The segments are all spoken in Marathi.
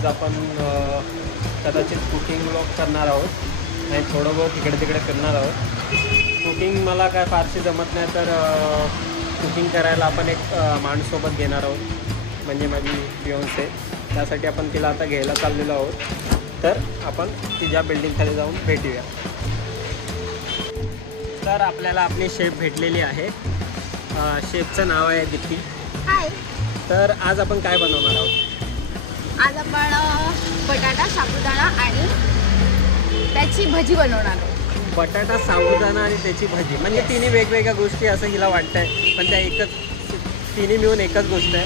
आज आपण कदाचित कुकिंग व्लॉग करणार आहोत आणि थोडं बहुत इकडे तिकडे फिरणार आहोत. कुकिंग मला काय फारशी जमत नाही, तर कुकिंग करायला आपण एक माणूससोबत घेणार आहोत, म्हणजे माझी फियोन्से. त्यासाठी आपण तिला आता घ्यायला चाललेलो आहोत. तर आपण तिच्या बिल्डिंगखाली जाऊन भेटूया. तर आपल्याला आपली शेफ भेटलेली आहे. शेफचं नाव आहे दीप्ती. हाय. तर आज आपण काय बनवणार आहोत? आज आपण बटाटा, साबुदाणा आणि त्याची भजी बनवणार आहोत. बटाटा, साबुदाणा आणि त्याची भजी, म्हणजे तिन्ही वेगवेगळ्या गोष्टी असं हिला वाटतंय, पण त्या तिन्ही मिळून एकच गोष्ट आहे.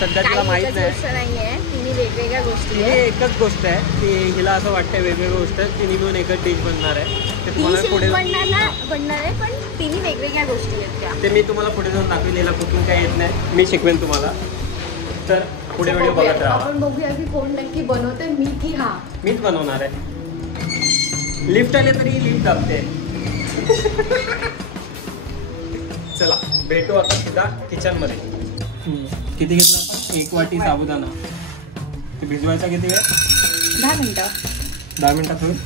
सध्या तिला माहीत नाहीये, तिन्ही वेगवेगळ्या गोष्टी आहे. एकच गोष्ट आहे की हिला असं वाटतंय वेगवेगळ्या गोष्ट आहे, तिन्ही मिळून एकच डिश बनणार आहे. ते तुम्हाला पुढे बनणार आहे, पण तिन्ही वेगवेगळ्या गोष्टी आहेत त्या. ते मी तुम्हाला पुढे जाऊन दाखवेन. हिला कुकिंग काय येत नाही, मी शिकवेन तुम्हाला. तर पुढे व्हिडिओ बघत राहा. आपण बघूया की कोण नक्की बनवते, मी की हा. मीच बनवणार आहे. लिफ्ट आले तरी लिफ्ट दाबते. चला भेटू आता सीधा किचन मध्ये. किती घेतला आपण? 1 वाटी साबुदाणा. ते भिजवायचा किती वेळ? 10 मिनिटं. 10 मिनिटात होईल.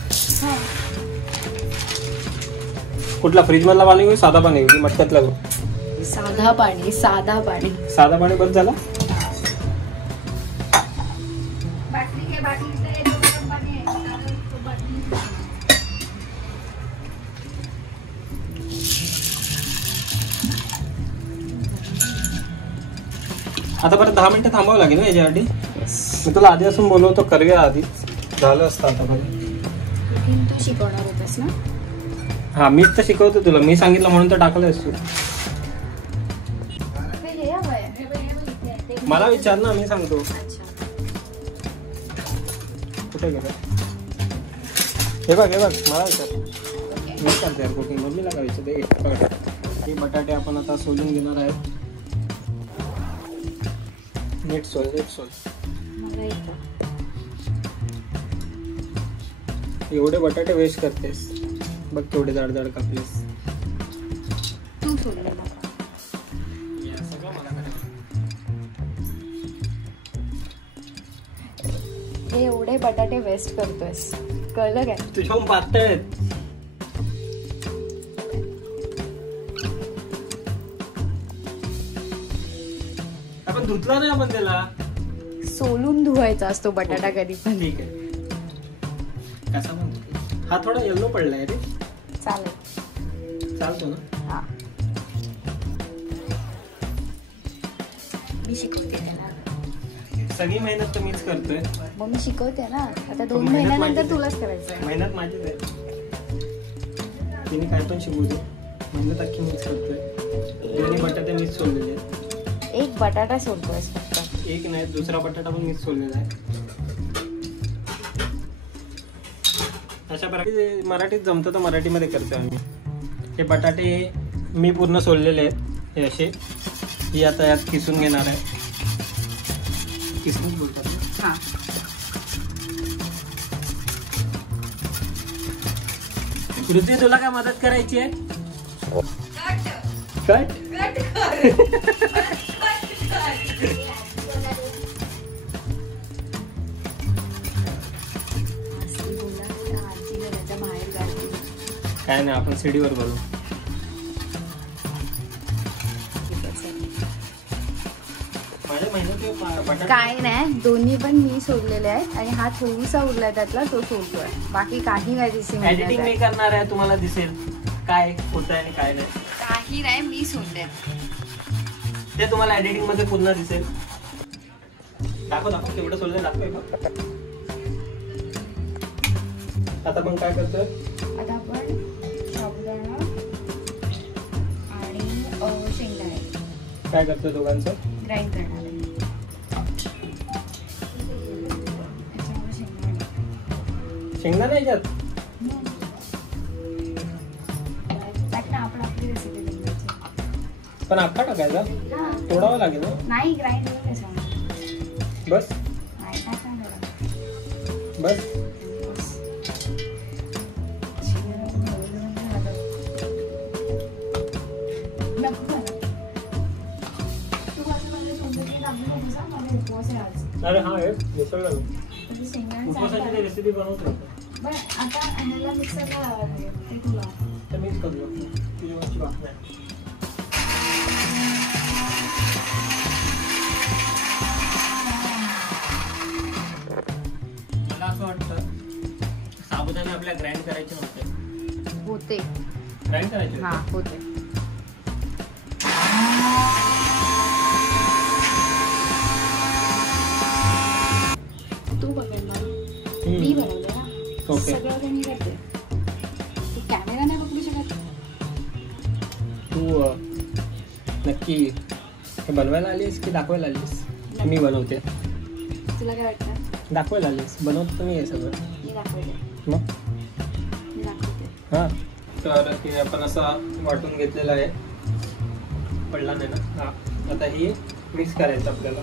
कुठला फ्रीज मधला पाणी घेऊ, साधा पाणी घेऊ, मटक्यातला घेऊ? साधा पाणी. साधा पाणी. साधा पाणी बस झाला. आता परत 10 मिनिटं थांबावं लागेल ना याच्यासाठी. मी तुला आधी असून बोलवतो, करूया आधी, झालं असतं आता पण. तू शिकवणार होतास ना? हा, मीच तर शिकवतो तुला. मी सांगितलं म्हणून तर टाकलंयस तू. मला विचार ना, मी सांगतो. कुठे गेलं? हे बघ मला विचार. मी करते यार कुकिंग, मम्मीला काय विचारते. हे बटाटे आपण आता सोलून घेणार आहेत. नीट सोल. एवढे बटाटे वेस्ट करतेस बघ, केवढे जाड जाड कापलेस. तू सोडले सगळं मला करायचं. हे एवढे बटाटे वेस्ट करतोयस, कळलं काय? तुझ्या पातळ आहेत. आपण धुतला नाही आपण त्याला. सोलून धुवायचा असतो बटाटा कधी पण. ठीक आहे. कसा म्हणतो? हा थोडा येल्लो पडलाय रे. चालतो ना? हा. मी शिकवते त्याला. सगळी मेहनत तर मीच करतोय. मग मी शिकवते ना. आता 2 महिन्यानंतर तुलाच करायचं. मेहनत माझीच आहे. तिने काय पण शिकवू दे, मेहनत अख्खी मीच करतोय. दोन्ही बटाटे मीच सोललेले आहेत. एक बटाटा सोलतोयस फक्त. एक नाही, दुसरा बटाटा पण मीच सोललेला आहे. अशा प्रकारे मराठीत जमतं तर मराठीमध्ये करतो आम्ही. हे बटाटे मी पूर्ण सोललेले आहेत. हे असे. ही आता यात किसून घेणार आहे. किसून बोलतात. हां. पृथ्वी, तुला काय मदत करायची आहे? कट. काय नाही, आपण सीडीवर बोलू. काय नाही, दोन्ही पण मी सोडलेले आहेत आणि हा थोडासा उरलाय त्यातला, तो सोडतोय. बाकी काही नाही दिसेल. एडिटिंग मी करणार आहे, तुम्हाला दिसेल काय होत आहे आणि काय नाही. काही नाही, मी सोडले ते तुम्हाला एडिटिंग मध्ये पूर्ण दिसेल. दाखव केवढं सोडलं दाखव. आता आपण काय करतोय? आता आपण साबुदाणा आणि शेंगदाणे काय करतोय दोघांचं? ग्राइंड करणार आहे. शेंगदाणे याच्यात आपण आपली रेसिपी बनवायची. पण अख्खा टाकायचा, तोडावा लागेल ना? नाही, ग्राइंड करायचं. बस नाही टाकायचं. बस. अरे हाँ है, निकल रहा है। माझी शेंगदाणे उपवासाची चांगलं रेसिपी बनवतो पण आता ह्याला मिक्सरला लावायला ते तुला तर मीच करू तुझी वरची बात नाही. मला असं वाटतं साबुदाणे आपल्या ग्राइंड करायचे नव्हते. होते ग्राइंड करायचे हा होते. तू बनवलं मी बनवलं ना ओके. सगळं काही करते. तू कॅमेरा नाही बघू शकत. तू नक्की हे बनवायला आलीस की दाखवायला आलीस? मी बनवते. तुला काय वाटतं? दाखवायला आलीस? बनवतो तुम्ही हे सगळं. मी दाखवते. मग मी दाखवते. हां तर हे आपण असं वाटून घेतलेलं आहे. पडला नाही ना? हां. आता ही मिक्स करायचं आपल्याला.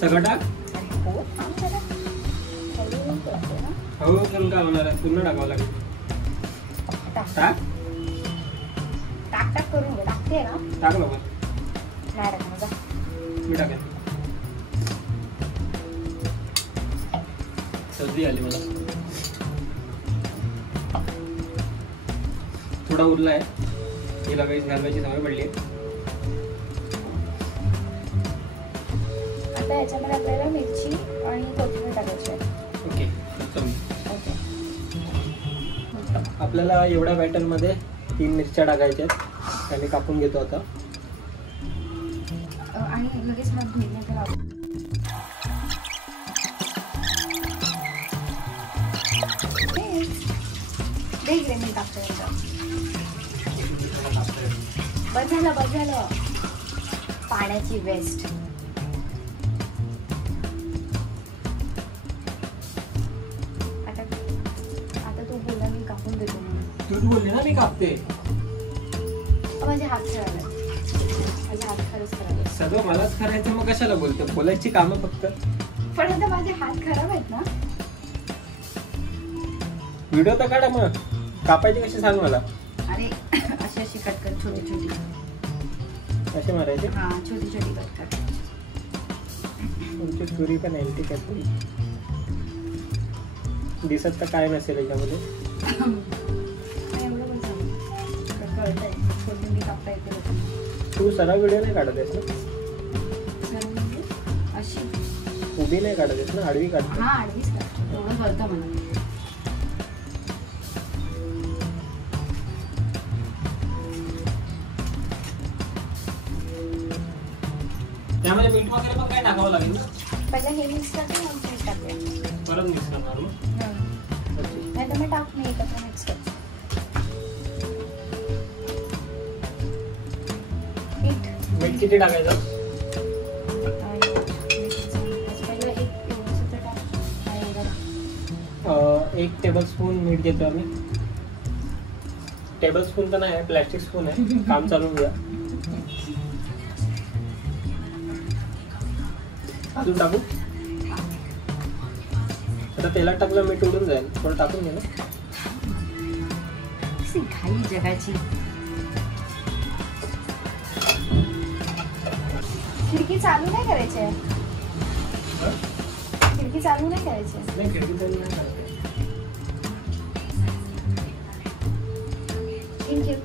सगळं टाक. हो काम करा. हळूहळू करते ना. हळूहळू करून काय होणार आहे? पूर्ण टाकावं लागेल. टाक टाक टाक टाक करून घे. टाकते ना. टाक बाबा. नाही टाकणार जा. मी टाकेन. सर्दी आली मला. थोडा उरला आहे. हिला काही घालवायची सवय पडली आहे. आता याच्यामध्ये आपल्याला मिरची आणि कोथिंबीर टाकायची आहे. ओके. ओके. आपल्याला एवढ्या बॅटरमध्ये 3 मिरच्या टाकायच्या आहेत. आणि कापून घेतो आता. आणि लगेच हात धुण्यात लावतो. देख रे मी टाकतो याच्यात. बस झालं पाण्याची वेस्ट. आता तू बोला मी कापून देतो म्हणून. तूच बोलली ना मी कापते. माझे हात खराब आहेत. माझे हात खरंच खराब आहेत. सगळं मलाच करायचं मग कशाला बोलतो? बोलायची कामं फक्त. पण आता माझे हात खराब आहेत ना. व्हिडिओ तर काढा मग. कापायची कशी सांग मला. अरे अशी अशी कट कर छोटी छोटी. कसे मारायचे? हा छोटी छोटी कट कर. तुमची छुरी पण अँटिक आहे थोडी. दिसत तर काय नसेल याच्यामध्ये. एवढं पण चालेल. कळतंय कोथिंबीर कापता येते लोकांना. तू सरळ व्हिडिओ नाही काढत आहेस ना? सरळ म्हणजे अशी. उभी नाही काढत आहेस ना? आडवी काढते. हा आडवीच काढतो. एवढं कळतं मला. त्यामध्ये मीठ वगैरे पण काय टाकावं लागेल ना? पहिला हे मिक्स करते मग मीठ टाकते. परत मिक्स करणार मग. नाही तर मी टाक मी एकत्र मिक्स करते. मीठ किती टाकायचं? पहिला एक एवढंसं तर टाक. 1 टेबलस्पून मीठ घेतो आम्ही. टेबलस्पून तर नाही आहे, प्लॅस्टिक स्पून आहे. काम चालू घ्या. अजून टाकू? आता तेलात टाकलं मीठ उडून जाईल. थोडं टाकून घे ना. घाई जगाची. खिडकी चालू नाही करायची. खिडकी चालू नाही करायची. नाही खिडकी चालू नाही करायची. थँक्यू.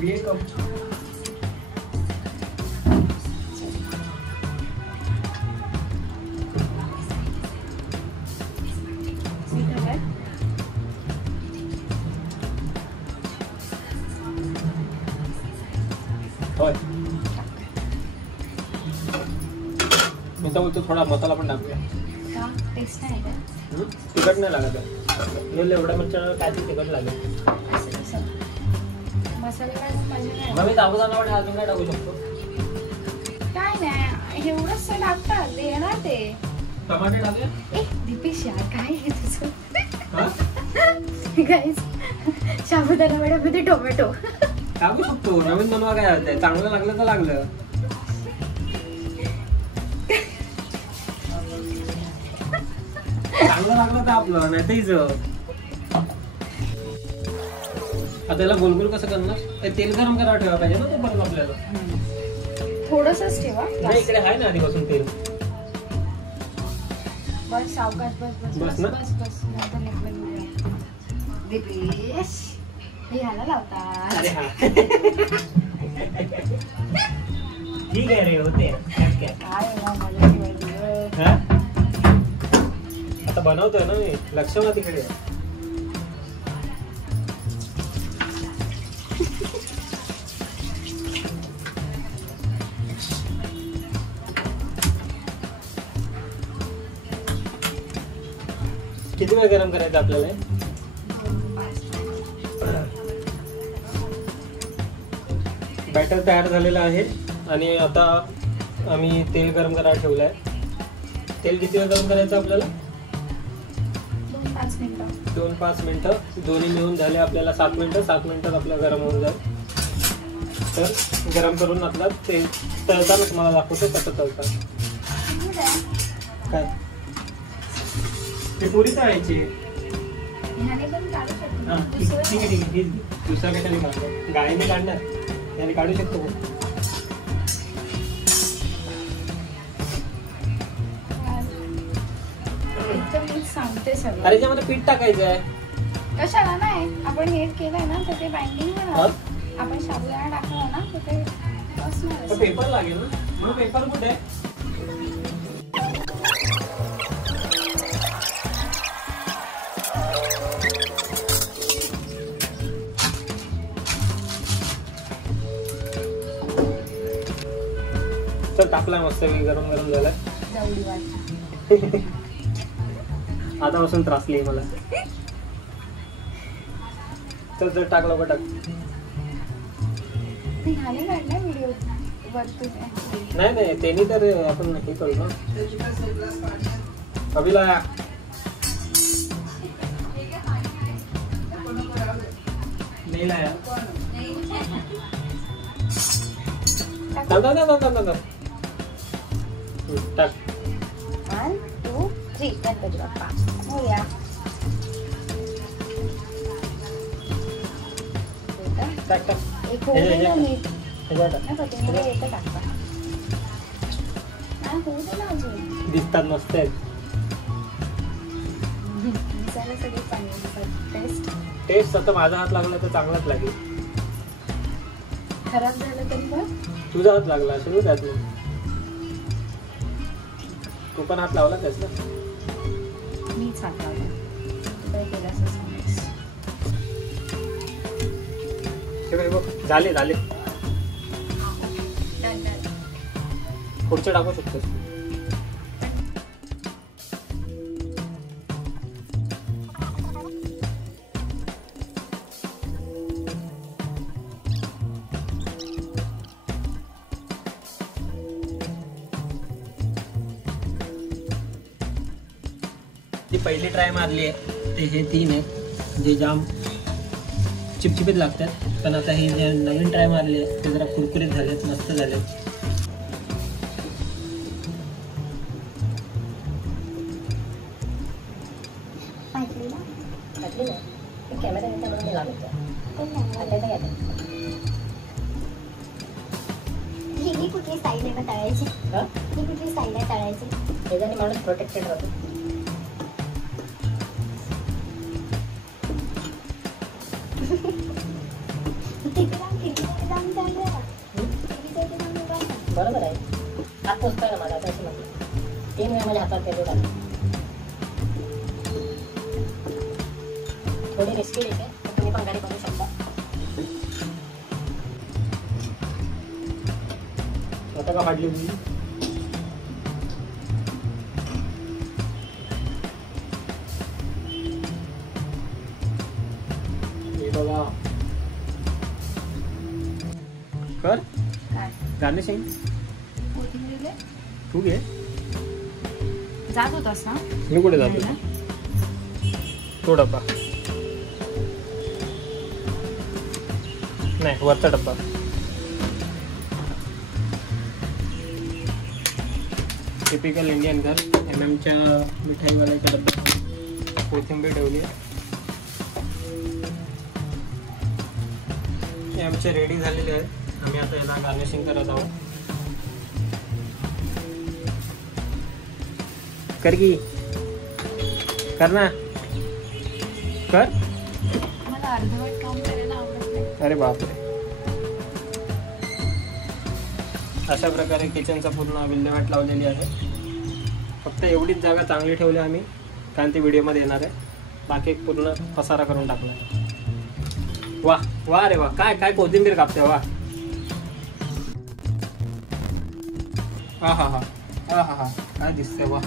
वेलकम. होय. मी तर बोलतो थोडा मसाला पण टाकूया. का टेस्ट नाही का? तिखट नाही लागत आहे. एवढ्या मिरच्या काय ते तिखट लागेल. मसाले काय माझे नाही. मग मी साबुदाणा वडे अजून काय टाकू शकतो? काय नाही एवढंच टाकतात ते ना ते. टमाटे टाकूया. ए दीपेश यार काय आहे तुझं? हा? गाईस साबुदाणा वड्यामध्ये टोमॅटो टाकू शकतो. नवीन बनवा काय होतंय. चांगलं लागलं तर लागलं. चांगलं लागलं तर आपलं नाही तेच. आता याला गोल गोल कसं करणार? ते तेल गरम करायला ठेवायला पाहिजे ना तो परत आपल्याला. थोडंसंच ठेवा. नाही इकडे आहे ना आधीपासून तेल. बस सावकाश बस बस ना? बस नंतर निघून दिपेश हे ह्याला लावतात. अरे हा ठीक आहे रे होते. काय ना मजा ठेवायची. हा? आता बनवतोय ना मी. लक्ष ना तिकडे. किती वेळ गरम करायचं आपल्याला? बॅटर तयार झालेलं आहे आणि आता आम्ही तेल गरम करायला ठेवलं आहे. तेल किती वेळ गरम करायचं आपल्याला? 2-5 मिनिटं. 2-5 मिनिटं. दोन्ही मिळून झाले आपल्याला 7 मिनिटं. 7 मिनिटात आपलं गरम होऊन जाईल. तर गरम करून आपला ते तळताना तुम्हाला दाखवतो कसं तळतात. काय ते पुरी तळायची. ह्याने पण काढू शकतो. हा ठीक आहे ठीक आहे. दुसरा कशाने काढतो? गाळीने काढणार. याने काढू शकतो. मी सांगते सगळं. अरे त्यामध्ये पीठ टाकायचं आहे. कशाला नाही, आपण हे केलंय ना तर ते बाइंडिंग होणार. आपण साबुदाणा टाकला ना तर ते असणार. पेपर लागेल ना. म्हणून पेपर कुठे आहे? तर टाकला मस्त गरम गरम झाला. जाऊडी वाट. आतापासून त्रासली मला. तर जर टाकलं का टाक. ह्याने काढला व्हिडिओ वरती. नाही नाही त्यांनी तर आपण हे करू ना. अभिला नाही लाया. टाक. 1, 2, 3 गणपती बाप्पा मोरया. टाक टाक. एक होऊ दे ना नीट. ह्याच्यावर टाक. नाही पतीने येतं टाकता. नाही होऊ दे ना अजून. दिसतात मस्त आहेत. दिसायला सगळे चांगले दिसतात. टेस्ट आता माझा हात लागला तर चांगलाच लागेल. खराब झालं तरी पण तुझा हात लागला असेल त्यात. तू पण हात लावला त्याच ना. मीच हात लावला. तू काय केलं असं सांगतेस. झाले झाले. Done done. पुढचे टाकू शकतोस. जी पहिली ट्राय मारली आहे ते हे 3 आहेत जे जाम चिपचिपीत लागतात. पण आता हे जे नवीन ट्राय मारली आहे ते जरा कुरकुरीत झालेत, मस्त झालेत. ही कुठली स्टाईल आहे तळायची? ही कुठली स्टाईल आहे तळायची? त्याच्याने माणूस प्रोटेक्टेड राहतो. बरोबर आहे. हात पोचतोय ना माझा त्याची म्हटलं 3 वेळा माझ्या हातात पेलो टाकला. थोडी रिस्की आहे पण तुम्ही पण घरी बनवू शकता. आता का काढली तुझी? हे बघा कर गार्निशिंग. तू घे. जात होतास ना. मी कुठे जातो? तो डब्बा नाही, वरचा डब्बा. टिपिकल इंडियन घर. MM-च्या मिठाईवाल्याच्या डब्यात कोथिंबीर ठेवली आहे. हे आमचे रेडी झालेले आहेत. आम्ही आता याला गार्निशिंग करत आहोत. कर की कर ना कर. मला अर्धवट काम करायला आवडत नाही. अरे बापरे. अशा प्रकारे किचनचा पूर्ण विल्हेवाट लावलेली आहे. फक्त एवढीच जागा चांगली ठेवली आम्ही, कारण ती व्हिडिओमध्ये येणार आहे. बाकी पूर्ण पसारा करून टाकला. वा वा रे वा. काय काय कोथिंबीर कापते. वा हा हा हा हा हा हा. काय दिसतंय. वा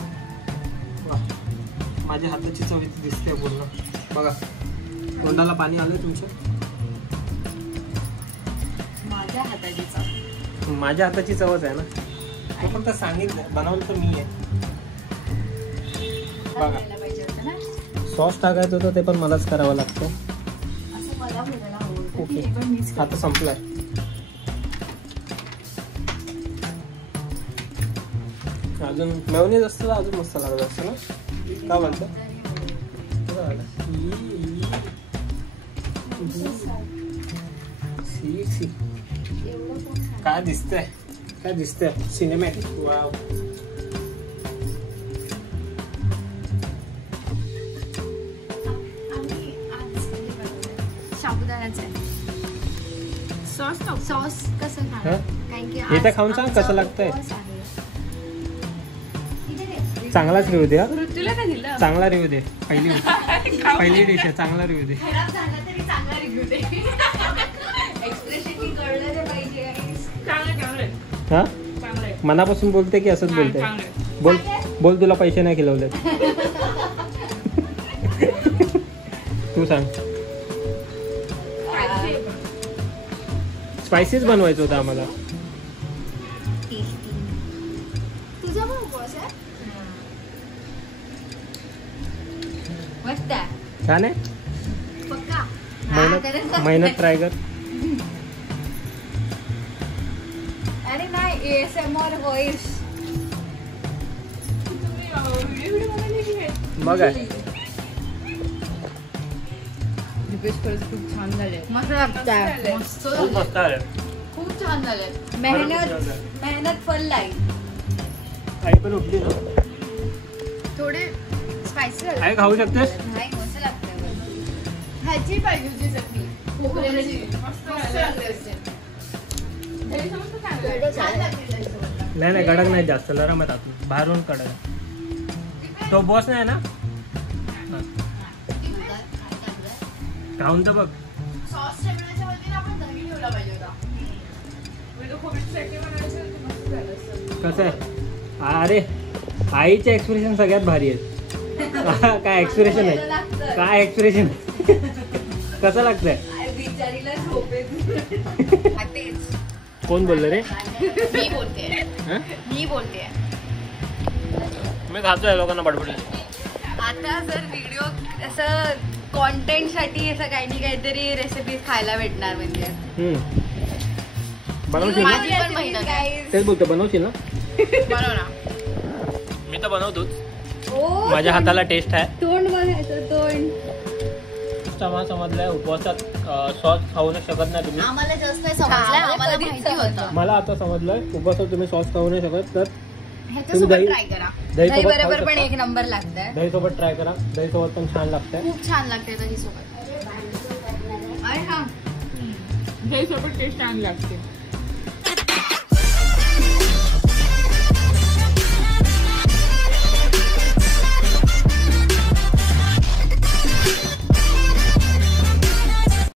वा. माझ्या हाताची चव इथे दिसते पूर्ण. बघा तोंडाला पाणी आलं तुमच्या. माझ्या हाताची चव. माझ्या हाताची चवच आहे ना. तो फक्त सांगितलं, बनवलं तर मी आहे. बघा खायला पाहिजे होतं ना. सॉस टाकायचं होतं ते पण मलाच करावं लागतं. असं मला बोलायला हवं होतं. ओके. ते पण मीच आता संपलाय. अजून मेयोनीज असतं तर अजून मस्त लागत असतं ना. का म्हणतो काय दिसतंय. काय दिसतंय सिनेमॅटिक. वाव. साबुदाण्याचं आहे. सॉस कसं हा? खाणार? कारण की हे तर आज खाऊन सांग आमचा कसं लागतंय. उपवास आहे. चांगलाच रिव्ह्यू दे. ऋतूला काय दिलं? चांगला रिव्ह्यू दे. पहिली डिश आहे. चांगला रिव्ह्यू दे. खराब झाला तरी चांगला रिव्ह्यू दे. एक्सप्रेशन कळलं तर पाहिजे. हा मनापासून बोलते की असंच बोलते. बोल बोल. तुला पैसे नाही खिलवले. तू सांग. स्पायसीच बनवायचं होतं आम्हाला. तुझा पण उपवास आहे? मस्त आहे. छान आहे. पक्का. मेहनत ट्राय कर. अरे नाही ASMR व्हॉइस. बघा खूप छान झाले. मस्त लागतंय. मस्त खूप मस्त आहे. खूप छान झाले. मेहनत फल लागेल. आई पण उठली ना. थोडे स्पायसी झाले. आई खाऊ शकतेस. नाही मस्त लागतंय. ह्याची पाहिजे होती चटणी. खोबऱ्याची. मस्त लागते. छान लागते. नाही नाही कडक नाही जास्त. नरम आहे आतून. बाहेरून कडक आहे. तो बॉस नाही ना. खाऊन तर बघ. सॉस ठेवण्याच्या वरती आपण दही ठेवला पाहिजे होता. कसं आहे. अरे आईचे एक्सप्रेशन सगळ्यात भारी आहेत. काय एक्सप्रेशन आहे. काय एक्सप्रेशन. कसं लागतंय. बिचारीला झोप येते. कोण बोललं रे. मी बोलते. मी बोलते. मी खातोय लोकांना बडबडले. आता जर व्हिडिओ असं कॉन्टेंट साठी असं काही नाही काहीतरी रेसिपीज खायला भेटणार म्हणजे. बनवशील ना. माझी पण मेहनत आहे. तेच बोलतो बनवशील ना. बनव ना. मी तर बनवतोच. ओ माझ्या हाताला टेस्ट आहे. तोंड बघायचं. तोंड मला समजलंय उपवासात सॉस खाऊ नाही शकत नाही तुम्ही. आम्हाला जास्त समजलं. आम्हाला माहिती होतं. मला आता समजलंय उपवासात तुम्ही सॉस खाऊ नाही शकत. तर ह्याच्यासोबत ट्राय करा. दही दही सोबत बरोबर खाऊ पण शकता. एक नंबर लागतंय. दही सोबत ट्राय करा. दही सोबत पण छान लागतंय. खूप छान लागते दही सोबत. अरे हा दही सोबत टेस्ट छान लागते.